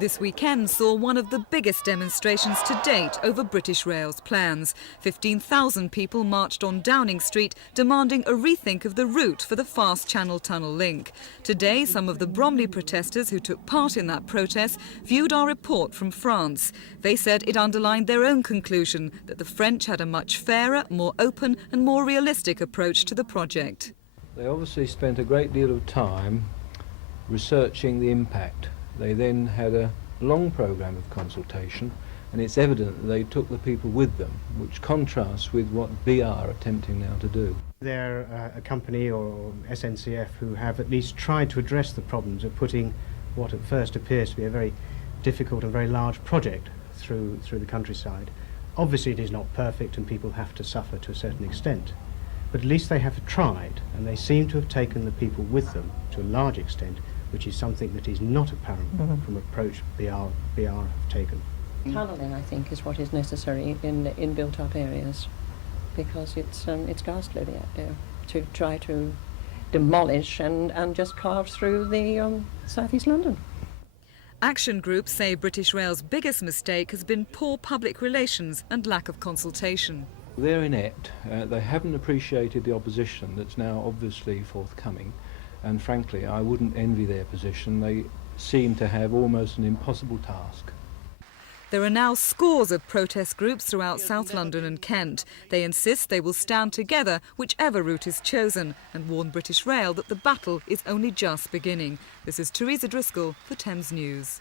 This weekend saw one of the biggest demonstrations to date over British Rail's plans. 15,000 people marched on Downing Street demanding a rethink of the route for the fast Channel Tunnel link. Today, some of the Bromley protesters who took part in that protest viewed our report from France. They said it underlined their own conclusion that the French had a much fairer, more open and more realistic approach to the project. They obviously spent a great deal of time researching the impact. They then had a long programme of consultation, and it's evident that they took the people with them, which contrasts with what BR are attempting now to do. They're a company, or SNCF, who have at least tried to address the problems of putting what at first appears to be a very difficult and very large project through the countryside. Obviously it is not perfect and people have to suffer to a certain extent, but at least they have tried, and they seem to have taken the people with them to a large extent, which is something that is not apparent from approach BR have taken. Tunnelling, I think, is what is necessary in built-up areas, because it's ghastly out there to try to demolish and just carve through the South East London. Action groups say British Rail's biggest mistake has been poor public relations and lack of consultation. They're inept. They haven't appreciated the opposition that's now obviously forthcoming, and frankly I wouldn't envy their position. They seem to have almost an impossible task. There are now scores of protest groups throughout South London and Kent. They insist they will stand together whichever route is chosen, and warn British Rail that the battle is only just beginning. This is Teresa Driscoll for Thames News.